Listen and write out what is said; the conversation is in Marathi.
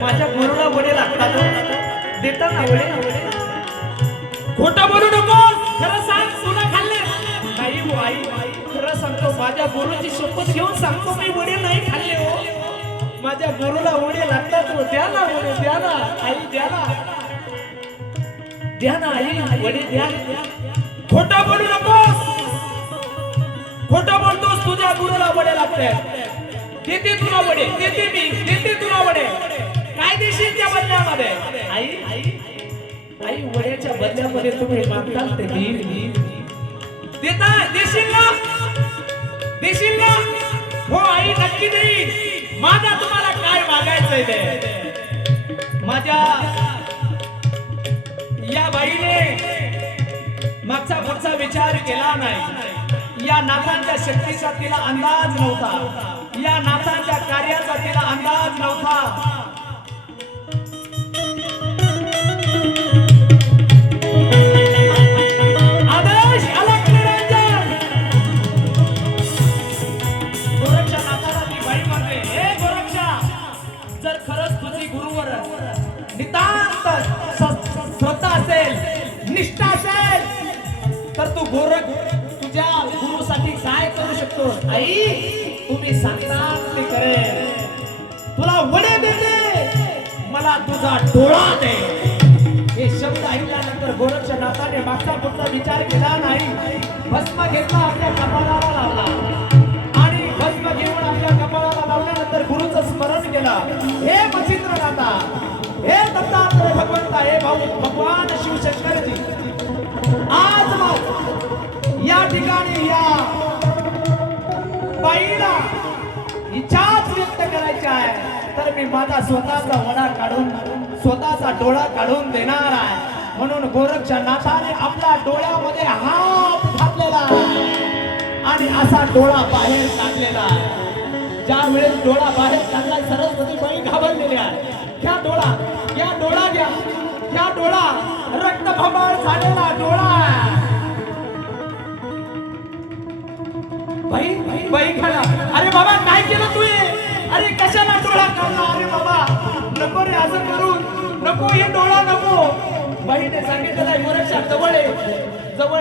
माझ्या गुरुला वडे लागतात. देतात ना वडे. खोटं बोलू नको खरं सांग तुला खाल्ले. नाही हो आई. खरं सांगतो माझ्या गुरुची शपथ घेऊन सांगतो मी वडे नाही खाल्ले हो. माझ्या गुरुला वडे लागतात हो. द्या ना वडे द्या ना. आई द्या ना. द्या ना आई वडे द्या. खोटा बोलू नकोस. खोटा बोलतोस तुझ्या गुरुला वडे लागते देते तुला वडे देते मी देते तुला वडे. काय त्या बदल्यामध्ये आई आई वयाच्या बदल्यामध्ये तुम्ही मागताल ते देईल देता देशील ना? देशील ना? हो आई नक्की देईल माझा तुम्हाला काय मागायचंय ते? माझ्या या बाईने मागचा पुढचा विचार केला नाही. या नाथांच्या शक्तीचा तिला अंदाज नव्हता. या नाथांच्या कार्याचा तिला अंदाज नव्हता. निष्ठा असेल तर तू गोरख तुझ्या गुरुसाठी काय करू शकतो? आई तुम्ही सांगता ते करेल. तुला वडे देते. मला तुझा डोळा दे. हे शब्द ऐकल्यानंतर गोरखच्या नाताने मागचा पुढचा विचार केला नाही. भस्म घेतला आपल्या कपाळाला लावला. आणि भस्म घेऊन आपल्या कपाळाला लावल्यानंतर गुरुचं स्मरण केलं. हे मच्छिंद्रनाथा हे दत्तात्रय भगवंता हे भाऊ ठिकाणी या बाईला इच्छाच व्यक्त करायची आहे. तर मी माझा स्वतःचा वडा काढून स्वतःचा डोळा काढून देणार आहे. म्हणून गोरखच्या नाथाने आपल्या डोळ्यामध्ये हात घातलेला आहे. आणि असा डोळा बाहेर काढलेला आहे. ज्या वेळेस डोळा बाहेर काढला सरस्वती बाई घाबरलेली आहे. घ्या डोळा घ्या डोळा घ्या. घ्या डोळा. रक्तभंबाळ झालेला डोळा बाई बाई खरा अरे बाबा काय केलं तू अरे कशाला डोळा काढला? अरे बाबा नको रे असं करून नको हे डोळा नको. बाईने सांगितलं जवळ आहे, जवळ